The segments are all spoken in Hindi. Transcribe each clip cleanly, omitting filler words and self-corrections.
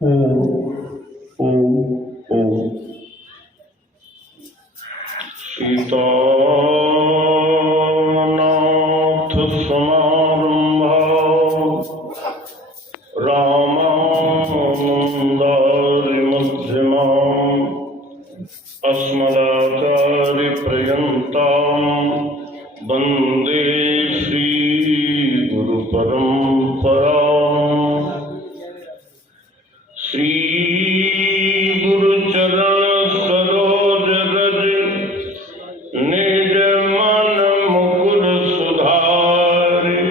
ओम ओम ओम। सीतानाथ समारंभा रामानन्दारि मध्यमाम् अस्मदाचार्य पर्यन्ताम् वन्दे श्री गुरु परम्पराम्। श्री गुरु चरण सरोज रज निज मन मुकुर सुधारि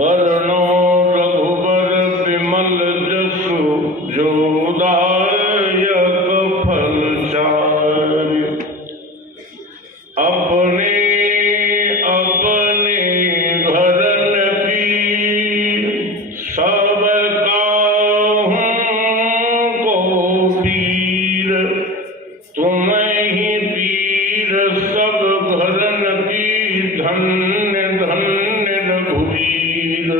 वरणो रघुबर विमल जसु जोदायक फल चारि। अपने अपने घरन की सब काहू को पीर, तुम्हें ही पीर सब घरन की। धन्य धन्य रघुवीर।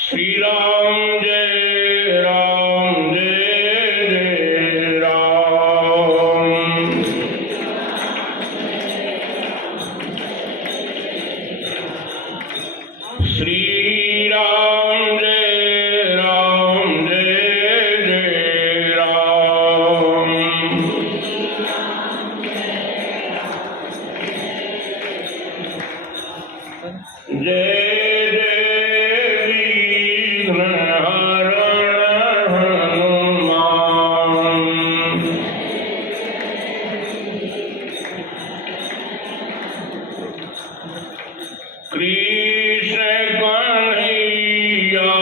श्री राम जय राम जय जय राम। श्री राम जय राम जय जय राम। जय जय विघ्नहरण हनुमान। कृष्ण कन्हैया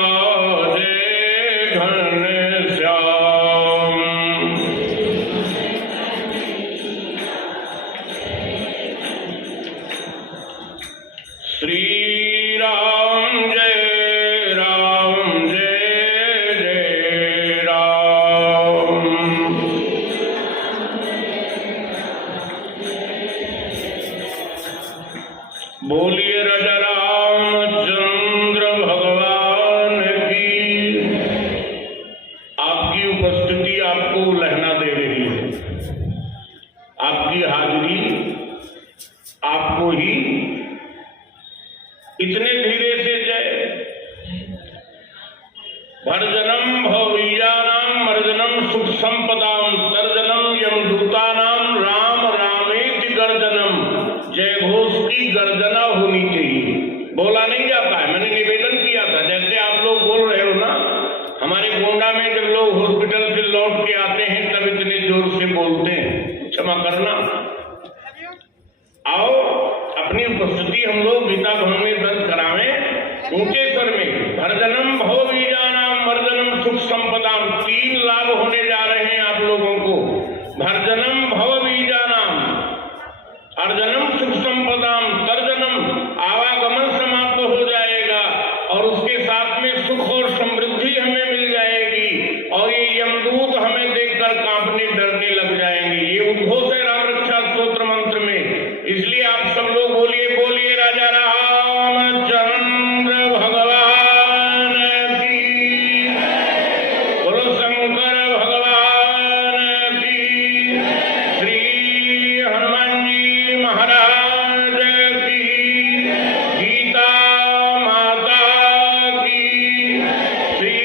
जय घनश्याम। श्री राम जय राम जय जय राम। बोलिए राजा रामचंद्र भगवान की। आपकी उपस्थिति आपको लहना दे रही है। आपकी हाजिरी आपको ही इतने धीरे से जय। भर्जनम भवीजानाम मर्जनम सुख संपदाम तर्जनम यमदूतानाम राम रामेति गर्जनम। जय घोष की गर्जना होनी चाहिए। बोला नहीं जाता है। मैंने निवेदन किया था, जैसे आप लोग बोल रहे हो ना, हमारे गोंडा में जब लोग हॉस्पिटल से लौट के आते हैं तब इतने जोर से बोलते हैं, क्षमा करना। आओ अपनी उपस्थिति हम लोग गीता भवन में दर्ज करावें ऊंचे स्वर में। भर्जनम भवबीजानाम मर्जनम सुख संपदाम। 3 लाभ होने जा रहे हैं आप लोगों को। भर्जनम भवबीजानाम, अर्जनम सुख संपदाम, तर्जनम आवागमन समाप्त हो जाएगा और उसके साथ में सुख और समृद्धि हमें मिल जाएगी और ये यमदूत हमें देखकर कांपने डरने लग जाएंगे। ये उद्घोष है राम रक्षा स्तोत्र मंत्र में। इसलिए आप सब लोग बोलिए बोलिए राजा रामचंद्र भगवान की। बोलो शंकर भगवान की। श्री हनुमान जी महाराज की। गीता माता की। श्री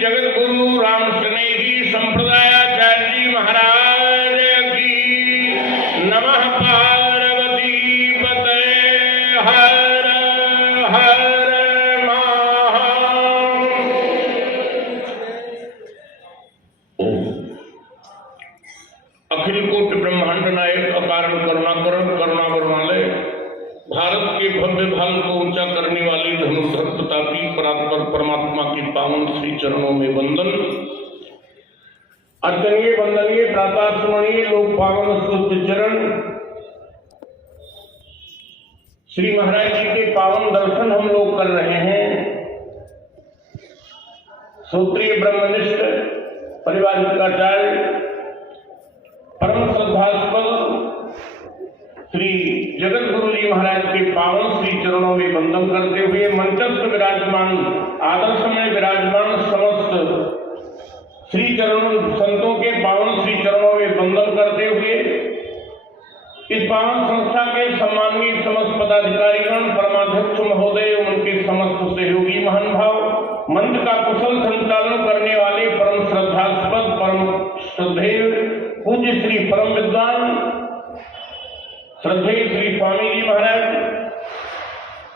जगत गुरु राम स्नेही संप्रदायाचार्य जी महाराज की। नमः पार्वती पते हर हर महादेव। अखिल कोटि ब्रह्मांड नायक अकारण करुणाकरण करुणा बरमालय, भारत के भव्य भाल को ऊंचा करने वाली धनुधर प्रतापी परात्पर परमात्मा के पावन श्री चरणों में वंदन। अर्चनीय वंदनीय प्रातः स्मरणीय लोक पावन स्तुत चरण। श्री महाराज जी के पावन दर्शन हम लोग कर रहे हैं। सूत्रीय ब्रह्मनिष्ठ परिवारिकाचार्य परम श्रद्धास्पद श्री जगत गुरु जी महाराज के पावन श्री चरणों में वंदन करते हुए मंचस्थ विराजमान आदर्श में विराजमान संतों के पावन श्री चरणों में वंदन करते हुए इस पावन संस्था के सम्माननीय समस्त पदाधिकारीगण, परमाध्यक्ष महोदय एवं उनके समस्त सहयोगी महान भाव, मंच का कुशल संचालन करने वाले परम श्रद्धास्पद, परम श्रद्धेय पूज्य श्री परम विद्वान श्रद्धेय श्री स्वामी जी महाराज,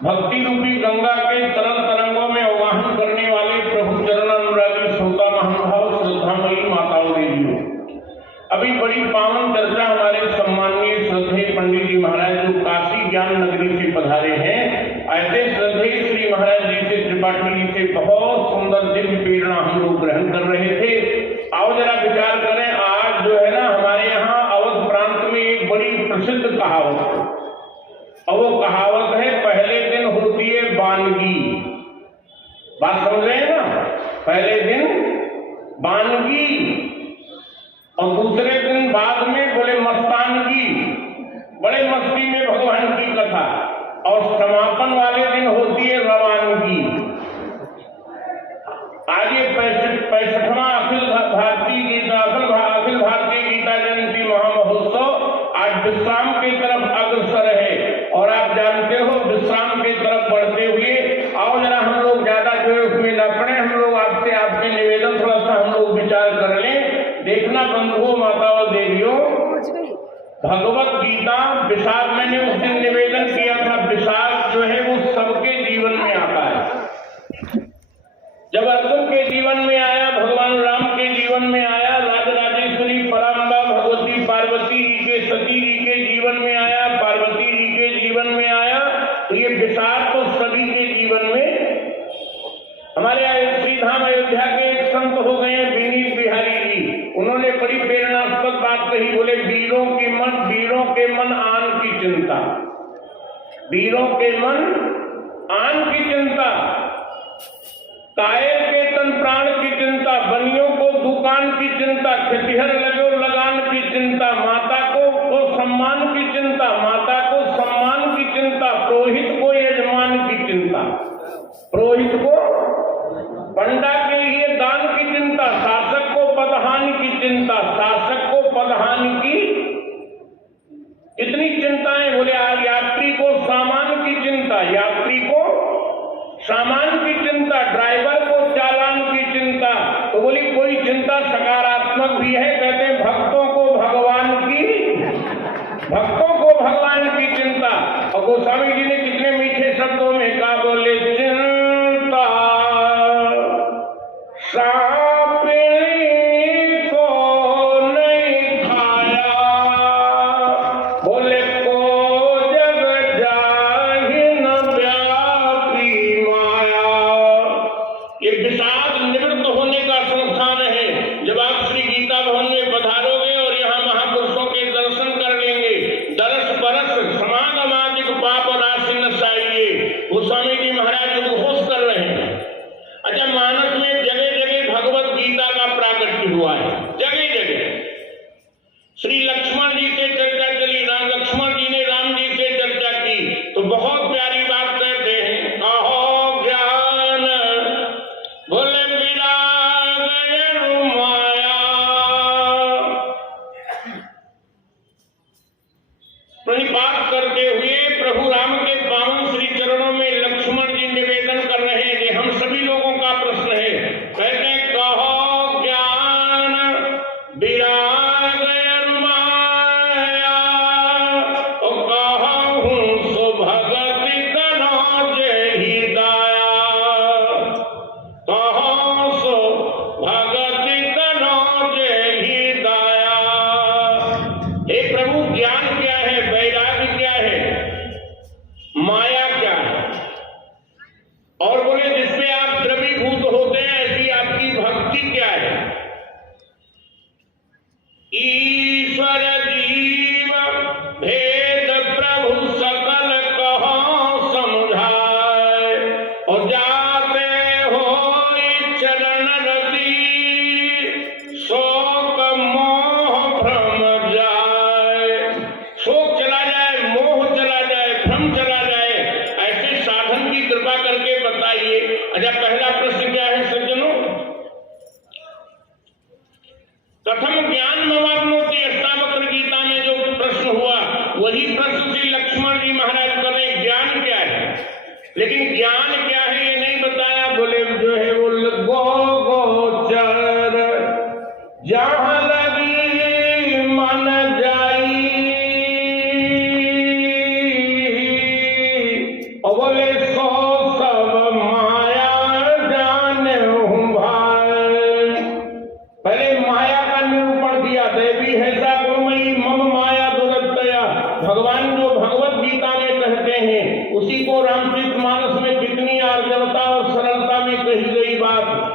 भक्ति रूपी गंगा के तरल तरंगों में आवाहन करने वाले प्रभु चरण अनुरागी श्रोता महानुभाव, श्रद्धामयी माताओं देवियों, अभी बड़ी पावन चर्चा हमारे सम्माननीय श्रद्धेय पंडित जी महाराज जो काशी ज्ञान नगरी से पधारे हैं, ऐसे श्रद्धेय श्री महाराज जी से, त्रिपाठी जी से बहुत सुंदर दिव्य प्रेरणा हम लोग ग्रहण कर रहे थे। आओ जरा विचार करें, आज जो है ना हमारे यहाँ अवध प्रांत में एक बड़ी प्रसिद्ध कहावत है, और वो कहावत है पहले दिन होती है बानगी। बात समझ रहे हैं ना? पहले दिन बानगी और दूसरे दिन बाद में बोले मस्तानगी, बड़े मस्ती में भगवान की कथा, और समापन वाले दिन होती है रवानगी। आज ये 65वां अखिल भारतीय गीता जयंती महामहोत्सव आज विश्राम की तरफ अग्रसर है, और आप जानते हो विश्राम की तरफ बढ़ते हुए आओ जरा हम लोग ज्यादा जो है उसमें न पड़े, हम लोग आपसे निवेदन थोड़ा सा हम लोग विचार कर लें। देखना बंधुओं, माताओं, देवियों, भगवत गीता विषाद, मैंने उस दिन निवेदन किया था, विषाद जो है वो सबके जीवन में आता है। जब अर्जुन के जीवन में आया, भगवान राम के जीवन में आया, राजराजेश्वरी पराम्बा भगवती पार्वती जी के, सती जी के जीवन में आया, पार्वती जी के जीवन में आया, तो ये विषाद तो सभी के जीवन में। हमारे श्रीधाम अयोध्या के एक संत हो गए विनीत बिहारी जी, उन्होंने बड़ी प्रेरणास्पद बात कही, बोले वीरों के मन आन की चिंता, वीरों के मन आन की चिंता, कायर के तन प्राण की चिंता, बनियों को दुकान की चिंता, खेतिहर लगो लगान की चिंता, माता को सम्मान की चिंता, माता को सम्मान की चिंता, पुरोहित को यजमान की चिंता, पुरोहित को पंडा के लिए दान की चिंता, शासक को पदहानि की चिंता, शासक को पदहानि की इतनी चिंताएं। बोले आज यात्री को सामान की चिंता, यात्री को सामान की चिंता, ड्राइवर को चालान की चिंता। तो बोली कोई चिंता सकारात्मक भी है, कहते हैं भक्तों को भगवान की चिंता। और गोस्वामी जी ने कितने मीठे शब्दों में कहा, बोले चिंता सापिणी को नहीं खाया, बोले को जग जाहि न व्यापी माया। ये विषाद निवृत्त होने का संस्थान है। जब आप श्री गीता भवन में पधारोगे और यहाँ महापुरुषों के दर्शन कर लेंगे, दरस बरस समागमादिक पाप राशि न साइए, गोस्वामी जी महाराज उद्घोष कर रहे हैं। अच्छा, मानस में जगह जगह भगवत गीता का प्राकट्य हुआ है, जगह जगह। श्री लक्ष्मण जी से चर्चा चली, लक्ष्मण जी ने राम जी से चर्चा की, तो बहुत प्यारी बात कहते हैं, कहो ज्ञान बोले विराग माया। प्रणिपात करते हुए प्रभु राम के पावन श्री चरणों में लक्ष्मण जी निवेदन कर रहे हैं। हम सभी लोगों का प्रश्न है, कहते कहो ज्ञान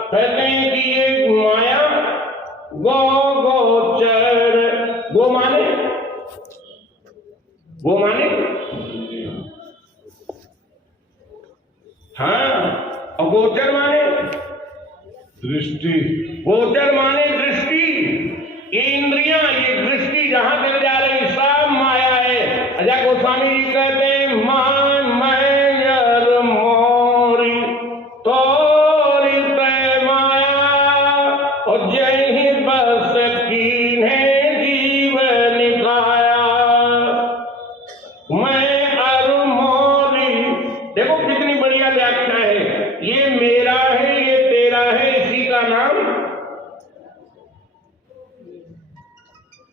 कहते हैं कि ये माया गो गोचर, गो माने हाँ, और गोचर माने दृष्टि, गोचर माने दृष्टि। ये इंद्रियां, ये दृष्टि जहां चल जा रही सब माया है। अजा गोस्वामी जी कहते हैं मान मैयर मोरी तोरी तय माया और जय ही बस कीन्हे जीव निकाया। मैं अरु मोरी, देखो कितनी बढ़िया व्याख्या है। ये मेरा है, ये तेरा है, इसी का नाम।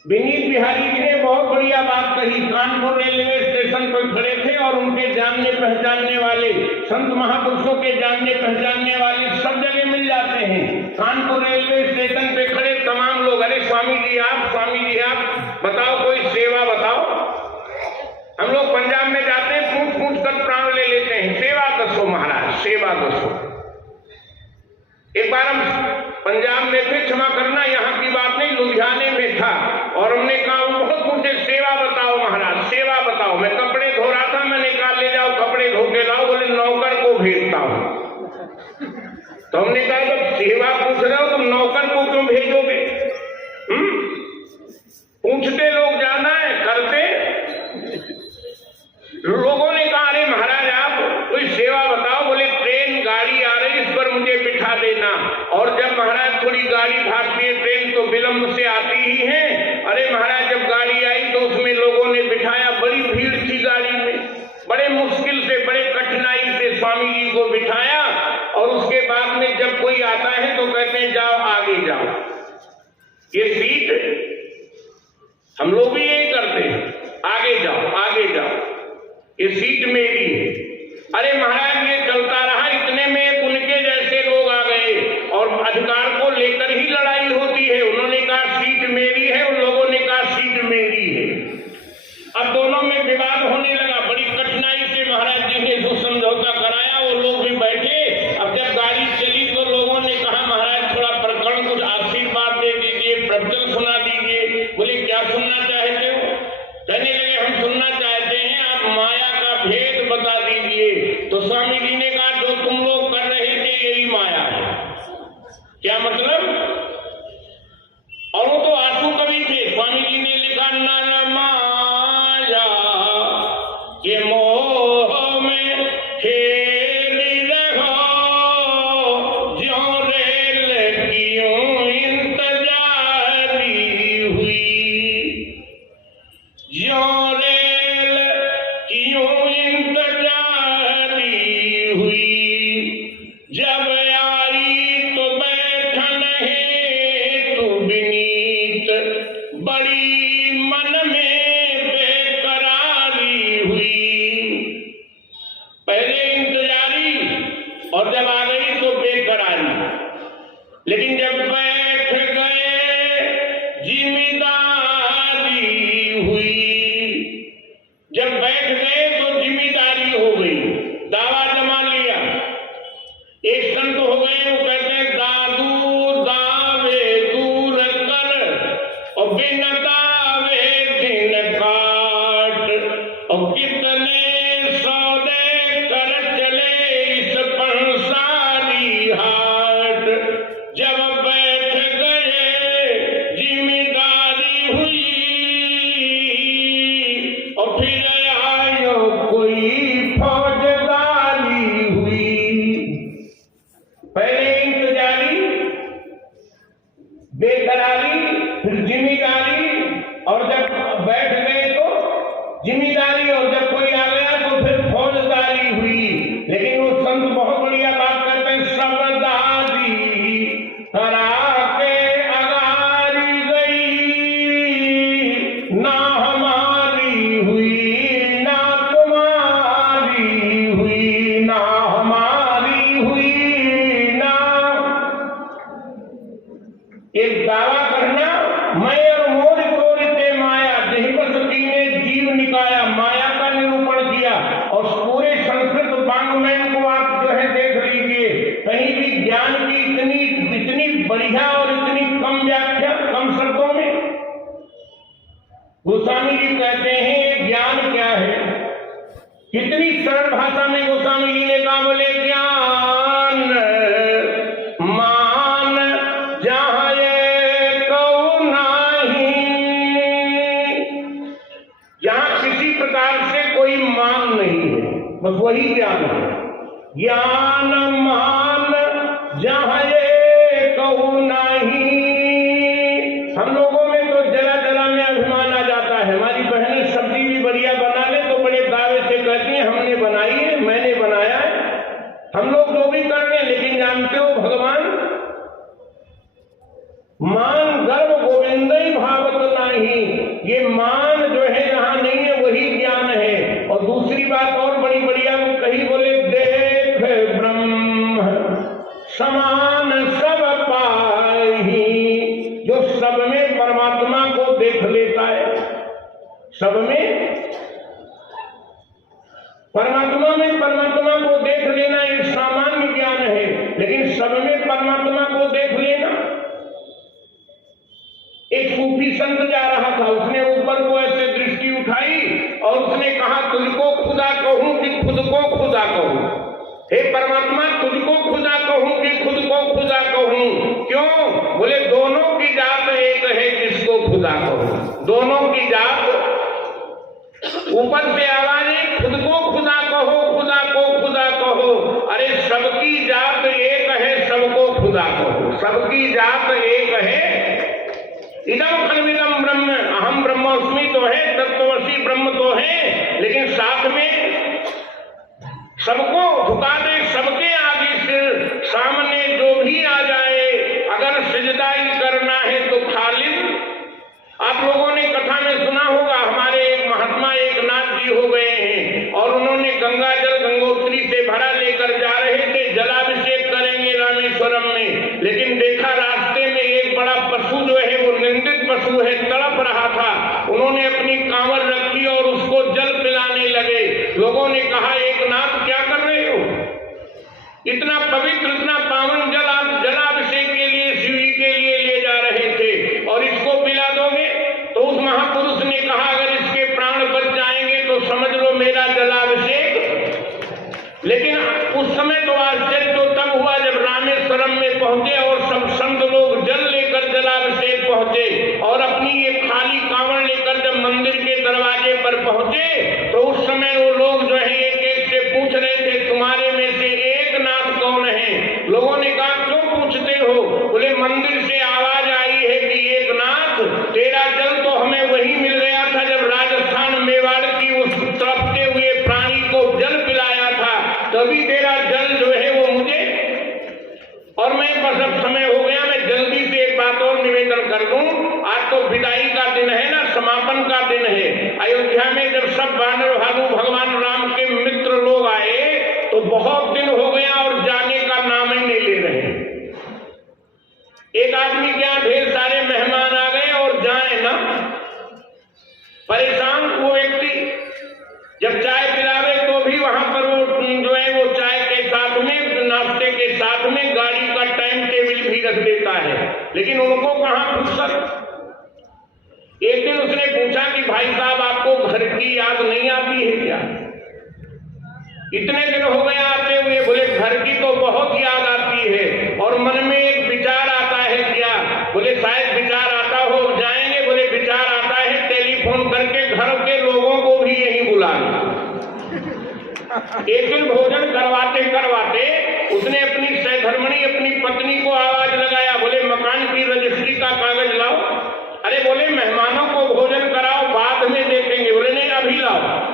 विनीत बिहारी जी ने बहुत बढ़िया बात कही। कानपुर रेलवे स्टेशन पर खड़े थे और उनके जानने पहचानने वाले, संत महापुरुषों के जानने पहचानने वाले सब जगह मिल जाते हैं। कानपुर रेलवे स्टेशन पे खड़े तमाम लोग, अरे स्वामी जी आप बताओ, कोई सेवा बताओ। हम लोग पंजाब में जाते हैं, पूछ पूछ कर प्राण ले लेते हैं, सेवा दसो महाराज, सेवा दसो। एक बार हम पंजाब में थे, क्षमा करना यहाँ की बात नहीं, लुधियाने में था, और हमने कहा बहुत पूछे सेवा बताओ महाराज, सेवा बताओ। मैं कपड़े धो रहा था, मैंने कहा ले जाओ कपड़े धो के लाओ। बोले नौकर को भेजता हूं। तो हमने कहा जब सेवा पूछ रहे हो तो नौकर को क्यों भेजोगे? पूछते लोग ज्यादा है, करते लोगों ने कहा अरे महाराज आप कोई सेवा बताओ। बोले ट्रेन गाड़ी आ रही, इस पर मुझे बिठा देना। और जब महाराज थोड़ी गाड़ी भागती है, ट्रेन तो विलंब से आती ही है। अरे महाराज जब गाड़ी आई तो उसमें लोगों ने बिठाया, बड़ी भीड़ थी गाड़ी में, बड़े मुश्किल से, बड़े कठिनाई से स्वामी जी को बिठाया। और उसके बाद में जब कोई आता है तो कहते हैं जाओ आगे जाओ, ये सीट, हम लोग भी यही करते हैं, आगे जाओ आगे जाओ, ये सीट मेरी है। अरे महाराज ये चलता रहा, इतने में उनके जैसे लोग आ गए और अधिकार को लेकर ही लड़ाई होती है। उन्होंने कहा सीट मेरी है, उन लोगों ने कहा सीट मेरी है। अब दोनों में विवाद होने लगा। बड़ी कठिनाई से महाराज जी ने जो समझौता कराया, वो लोग भी बैठे। अब जब गाड़ी चली तो लोगों ने कहा महाराज थोड़ा प्रकरण, कुछ आशीर्वाद दे दीजिए, प्रवचन सुना दीजिए। बोले क्या सुनना चाहते हो? कहने लगे हम सुनना चाहते हैं आप माया का भेद बता दीजिए। तो स्वामी जी ने कहा जो तुम लोग कर रहे थे यही माया है। क्या मतलब? और वो तो आंसू कवि थे। स्वामी जी ने लिखा नर माया ये मोह में खेली रहो, ज्यों रेल क्यों इंतजारी हुई, ज्यों रेल क्यों इंतजारी हुई, जब आई तो बैठन है तू विनीत, बड़ी मन में बेकरारी हुई। पहले इंतजारी और जब आ गई तो बेकरारी, लेकिन जब बैठ गए जिम्मेदारी हुई। जब बैठ गए तो जिम्मेदारी हो गई, दावा जमा लिया। एक संत हो गए, वो कहते हैं दादू दावे दूर कर और बिन दावे दिन काट, और कितने सौदे कर चले इस पंसारी हाट। जब बैठ गए जिम्मेदारी हुई और फिर आयो कोई फौजदारी हुई। पहले इंतजारी, बेकरारी, फिर जिम्मेदारी, और जब बैठ गए तो जिम्मेदारी, और जब कोई आ गया तो फिर फौजदारी हुई। लेकिन वो संत बहुत बढ़िया बात करते हैं, सब दादी करा के अगारी गई, ना हमारी हुई ना तुम्हारी हुई, ना हमारी हुई ना। एक दावा करना, मैं और मोर तोड़ते माया, यही बस ने जीव निकाया, माया का निरूपण किया। और पूरे संस्कृत वाङ्मय को आप जो है देख लीजिए, कहीं भी ज्ञान की इतनी बढ़िया और इतनी कम व्याख्या, कम शब्दों में। गोस्वामी जी कहते हैं ज्ञान क्या है, कितनी सरल भाषा में गोस्वामी जी ने कहा, बोले ज्ञान मान जहाँ ये कहो नाही, जहाँ किसी प्रकार से कोई मान नहीं है, बस वही ज्ञान है। ज्ञान मान जहाँ ये कहो नाही। हम लोगों में तो जरा जरा में अभिमान आ जाता है। हमारी बहनें सब्जी भी बढ़िया बना ले तो बड़े दावे से कहती हैं हमने बनाई है, मैंने बनाया है। हम लोग जो भी कर रहे हैं, लेकिन जानते हो भगवान मान गर्व गोविंदई भावत नहीं, ये मान जो है यहाँ नहीं है, वही ज्ञान है। और दूसरी बात और बड़ी बढ़िया कही, बोले देख ब्रह्म समान सब पाही, जो सब में परमात्मा को देख लेता है, सब में परमात्मा को देख लेना एक सामान्य ज्ञान है, लेकिन सब में परमात्मा को देख लेना। एक सूफी संत जा रहा था, उसने ऊपर को ऐसे दृष्टि उठाई और उसने कहा तुझको खुदा कहूं कि खुद को खुदा कहूं? हे परमात्मा, तुझको खुदा कहूं कि खुद को खुदा कहूं? क्यों? बोले दोनों की जात एक है, किसको खुदा कहूं? दोनों की जात, ऊपर से आवाज है खुद को खुदा कहो, खुदा को खुदा कहो। अरे सबकी जात एक है, सबको खुदा कहो। सबकी जात एक है। इदम खलविदम ब्रह्म, अहम ब्रह्मोस्मि तो है, तत्वमसि ब्रह्म तो है, लेकिन साथ में सबको झुका दे, सबके आगे से सामने जो भी आ जाए, अगर सिजदाई करना है तो खालिद। आप लोगों ने कथा में सुना होगा, हमारे एक महात्मा एक नाथ जी हो गए हैं और उन्होंने गंगा जल गंगोत्री से भरा लेकर जा रहे थे, जलाभिषेक करेंगे रामेश्वरम में, लेकिन देखा रास्ते में एक बड़ा पशु जो है वो निंदित पशु है, तड़प रहा था। उन्होंने अपनी कांवर रखी और उसको जल पिलाने लगे। लोगों ने कहा एक नाथ क्या कर रहे हो, इतना पवित्र इतना पावन जल आप जलाभिषेक के लिए शिव जी के लिए ले जा रहे थे और इसको पिला दोगे? तो उस महापुरुष ने कहा अगर इसके प्राण बच जाएंगे तो समझ लो मेरा जलाभिषेक। लेकिन उस समय तो आश्चर्य तो तब हुआ जब रामेश्वरम में पहुंचे और सब संत लोग जल लेकर जलाभिषेक पहुंचे और अपनी ये खाली कांवड़ लेकर जब मंदिर के दरवाजे पर पहुंचे तो उस समय वो लोग जो है एक एक से पूछ रहे थे तुम्हारे में से एक नाथ कौन है? लोगों ने कहा क्यों पूछते हो? बोले मंदिर से आवाज आई है कि एक नाथ, तेरा जल तो हमें वही मिल गया था जब राजस्थान मेवाड़ की उस तड़पते हुए प्राणी को जल पिलाया था, तभी तेरा जल जो है वो मुझे। और मैं बस अब समय हो गया, मैं जल्दी से एक बात और निवेदन कर दूं। आज तो विदाई का दिन है ना, समापन का दिन है। अयोध्या में जब सब वानर भालू भगवान राम के मित्र लोग आए तो बहुत दिन हो गया और जाने का नाम ही नहीं ले रहे। एक आदमी के यहाँ ढेर सारे मेहमान आ गए और जाए ना, परेशान वो व्यक्ति जब चाय पिलावे तो भी वहां पर वो जो है वो चाय के साथ में नाश्ते के साथ में गाड़ी का टाइम टेबल भी रख देता है, लेकिन उनको कहां फुर्सत। एक दिन उसने पूछा कि भाई साहब आपको घर की याद नहीं आती है क्या? इतने दिन हो गए आते हुए। बोले घर की तो बहुत याद आती है और मन में एक विचार आता है। क्या? बोले शायद विचार आता हो, जाएंगे? बोले विचार आता है टेलीफोन करके घर के लोगों को भी यही बुलाना। एक दिन भोजन करवाते करवाते उसने अपनी सहधर्मणी अपनी पत्नी को आवाज लगाया, बोले मकान की रजिस्ट्री का कागज लाओ। अरे बोले मेहमानों को भोजन कराओ, बाद में देखेंगे। बोले नहीं अभी लाओ।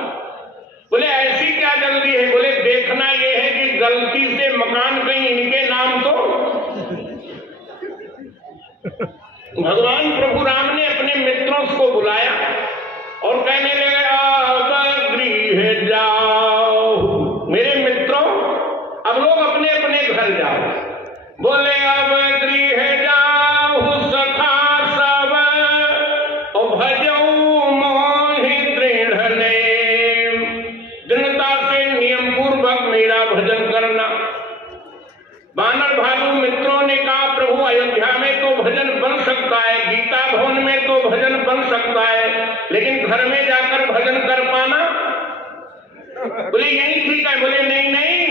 बोले ऐसी क्या जल्दी है? बोले देखना यह है कि गलती से मकान कहीं इनके नाम तो। भगवान प्रभु राम ने अपने मित्रों को बुलाया और कहने लगे अब गृह जाओ। मेरे मित्रों अब लोग अपने अपने घर जाओ। बोले अब गृह जाओ सखा सब और भजऊ मोहि दृढ़ ने। दृढ़ता से नियम पूर्वक मेरा भजन करना। वानर भालू मित्रों ने कहा प्रभु अयोध्या घर में जाकर भजन कर पाना। बोले यही ठीक है। बोले नहीं नहीं,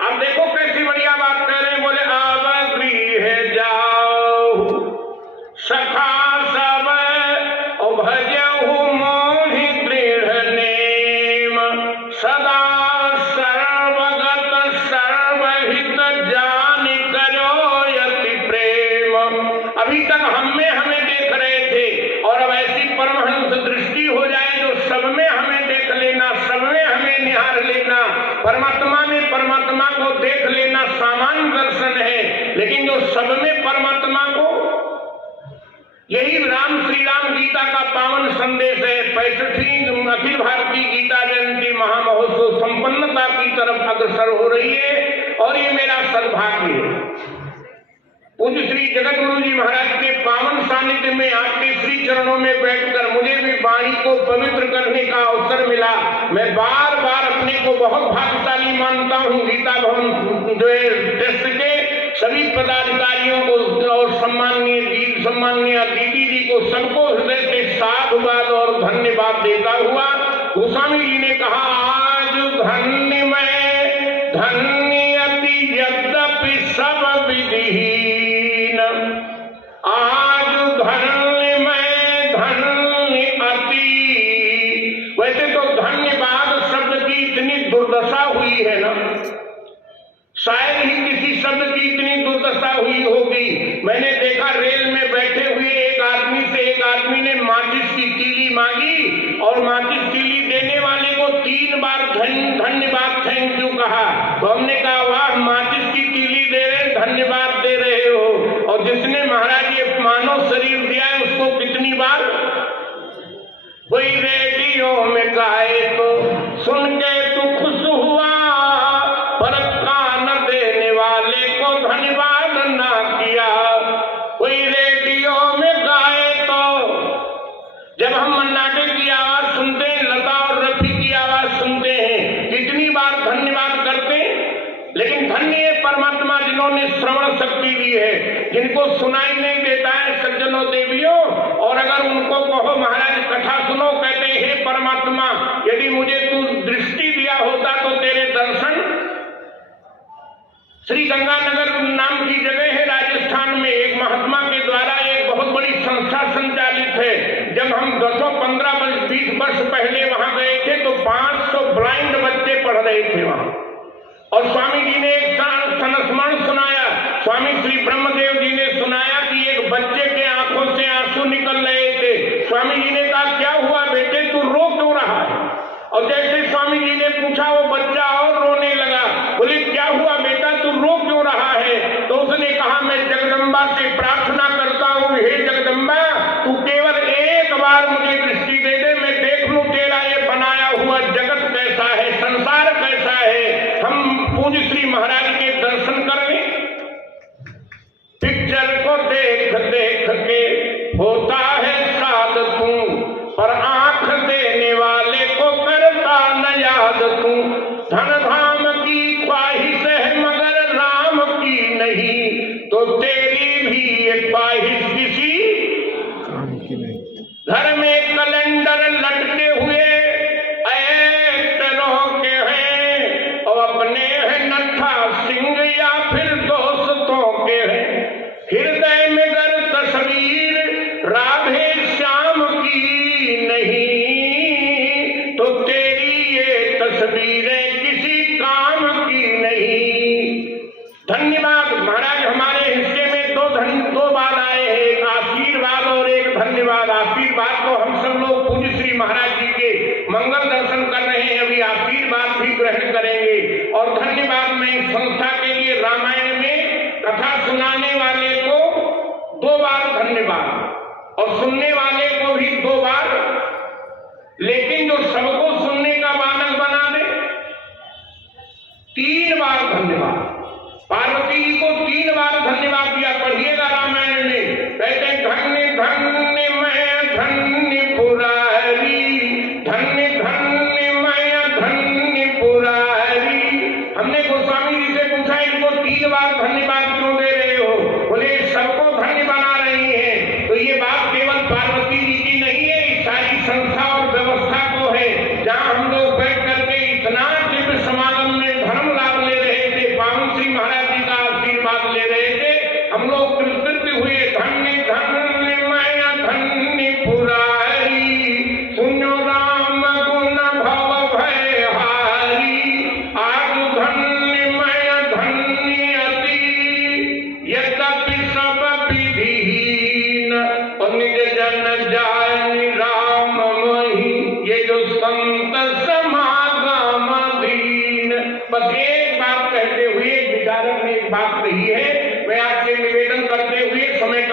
अब देखो कैसी बढ़िया बात कह रहे हैं। बोले आव गृह जाओ सखा सब भजहु मोहि दृढ़ नेम सदा सर्वगत सर्वहित जान करो यति प्रेम। अभी तक हमें देख रहे थे और अब ऐसी परमहंस दृष्टि हो जाए जो सब में हमें देख लेना, सब में हमें निहार लेना, परमात्मा में परमात्मा को देख लेना सामान्य दर्शन है, लेकिन जो सब में परमात्मा को, यही राम श्री राम गीता का पावन संदेश है। 65वीं अखिल भारतीय गीता जयंती महामहोत्सव संपन्नता की तरफ अग्रसर हो रही है और ये मेरा सद्भाग्य है। पूज्य श्री जगत गुरु जी महाराज के पावन सानिध्य में आपके श्री चरणों में बैठकर मुझे भी वाणी को पवित्र करने का अवसर मिला। मैं बार बार अपने को बहुत भाग्यशाली मानता हूँ। गीता भवन जो है ट्रस्ट के सभी पदाधिकारियों को और सम्माननीय दीदी जी को सबको हृदय से साधुवाद और धन्यवाद देता हुआ गोस्वामी जी ने कहा, आज धन्य मैं धन्य अति यद्यपि सब विधिहीन, आज धन्य मैं धन्य अति। वैसे तो धन्यवाद शब्द की इतनी दुर्दशा हुई है ना, शायद ही किसी शब्द की इतनी दुर्दशा हुई होगी। मैंने देखा रेल में बैठे हुए एक आदमी ने माचिस की तीली मांगी और माचिस तीली देने वाले को 3 बार धन्यवाद थैंक यू कहा। तो हमने कहा वाह, माचिस की तीली दे रहे, धन्यवाद दे रहे हो, और जिसने महाराज ये मानव शरीर दिया है उसको कितनी बार। कोई रेडियो में गाए तो सुन के तू खुश हुआ, पर कान देने वाले को धन्यवाद ना किया। कोई रेडियो में गाए तो, जब हम मन्नाटे की आवाज सुनते हैं, लता और रफी की आवाज सुनते हैं, कितनी बार धन्यवाद करते हैं। लेकिन धन्य है परमात्मा जिन्होंने श्रवण शक्ति दी है, जिनको सुनाई नहीं देता है सज्जनों देवियों, और अगर उनको कहो महाराज कथा सुनो, कहते हैं हे परमात्मा यदि मुझे तू दृष्टि दिया होता तो तेरे दर्शन। श्री गंगानगर नाम की जगह है राजस्थान में, एक महात्मा के द्वारा एक बहुत बड़ी संस्था संचालित है। जब हम 10-15-20 वर्ष पहले वहां गए थे तो 500 ब्लाइंड बच्चे पढ़ रहे थे वहां, और स्वामी जी ने एक संस्मरण सुनाया। स्वामी श्री ब्रह्मदेव जी ने सुनाया कि एक बच्चे के आंखों से आंसू निकल रहे थे। स्वामी जी ने कहा क्या हुआ बेटे, तू रो क्यों रहा है। और जैसे स्वामी जी ने पूछा वो बच्चा और रोने लगा। बोले क्या हुआ बेटा, तू रो क्यों रहा है। तो उसने कहा मैं जगदम्बा से प्रार्थना करता हूँ, हे जगदम्बा तू केवल एक बार मुझे दृष्टि दे दे, मैं देख लूं तेरा ये बनाया हुआ जगत कैसा है, संसार कैसा है, हम पूज्य श्री महाराज के दर्शन कर लें। पिक्चर को देख देख के होता है साध तू, पर आंख देने वाले को करता न याद तू। धन धाम की ख्वाहिश है मगर राम की नहीं, तो तेरी भी एक ख्वाहिश किसी काम की नहीं। घर में कैलेंडर लटके हुए एक्टरों के हैं, और अपने हैं नत्था सिंह या फिर दोस्तों के हैं। हृदय में गर तस्वीर राधे श्याम की नहीं, तो तेरी ये तस्वीरें किसी काम की नहीं। धन्यवाद महाराज, हमारे हिस्से में दो बात आए हैं, एक आशीर्वाद और एक धन्यवाद। आशीर्वाद को हम सब लोग पूज्य श्री महाराज जी के मंगल दर्शन कर रहे हैं, अभी आशीर्वाद भी ग्रहण करेंगे। और धन्यवाद में इस संस्था के लिए रामायण में कथा सुनाने वाले को 2 बार धन्यवाद और सुनने वाले को भी 2 बार, लेकिन जो सबको सुनने का बानक बना दे 3 बार धन्यवाद। पार्वती जी को 3 बार धन्यवाद दिया। पढ़िएगा रामायण में, कहते धन्य धन्य मैं धन्य पुरारी, धन्य धन्य मैं धन्य पुरारी। हमने गोस्वामी जी से पूछा इनको 3 बार धन्यवाद क्यों दे रहे हो। बोले सबको धन्य बना रही है। तो ये बात केवल पार्वती जी की नहीं है, सारी संस्था और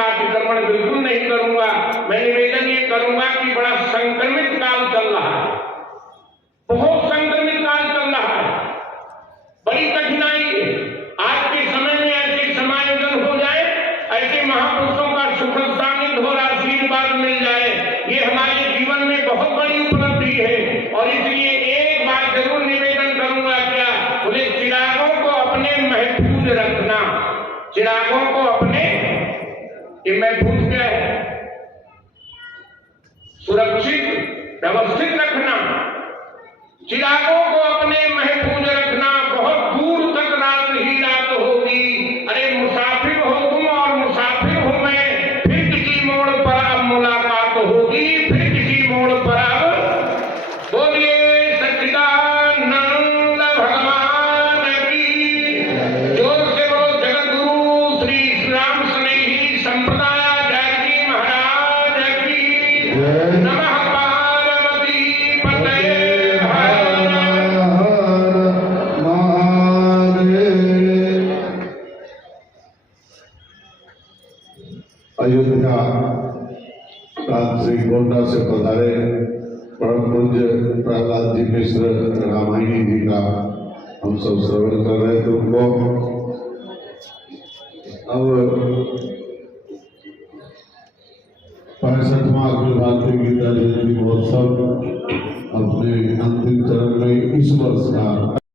का अतिक्रमण बिल्कुल नहीं करूंगा। मैं निवेदन ये करूंगा कि बड़ा संक्रमित काल चल रहा है, बहुत संक्रमित काल चल रहा है, बड़ी कठिनाई है। आज के समय में ऐसे समायोजन हो जाए, ऐसे महापुरुषों का सुखद सानिध्य और आशीर्वाद मिल जाए, ये हमारे जीवन में बहुत बड़ी उपलब्धि है। और इसलिए एक बात जरूर निवेदन करूंगा, क्या बोले, चिरागों को अपने महफूज रखना, चिरागों को अपने, ये महफूज क्या है, सुरक्षित व्यवस्थित रखना, चिरागों को अपने महफूज रखना। बहुत दूर तक रात ही रात होगी, अरे मुसाफिर हो तुम और मुसाफिर हो मैं, फिर किसी मोड़ पर अब मुलाकात होगी, फिर किसी मोड़ पर अब। बोलिए सच्चिदानंद भगवान की, जोर से बोलो जगतगुरु श्री राम स्नेही संप्रदाय जी महाराज की नमः। पार्वती पतये अयोध्या प्रांत श्री गोंडा से पधारे परम पूज्य प्रहलाद जी मिश्र रामायणी जी का हम सब श्रवण कर रहे थे उनको। अब 65वां अखिल भारतीय गीता जयंती महोत्सव अपने अंतिम चरण में इस वर्ष का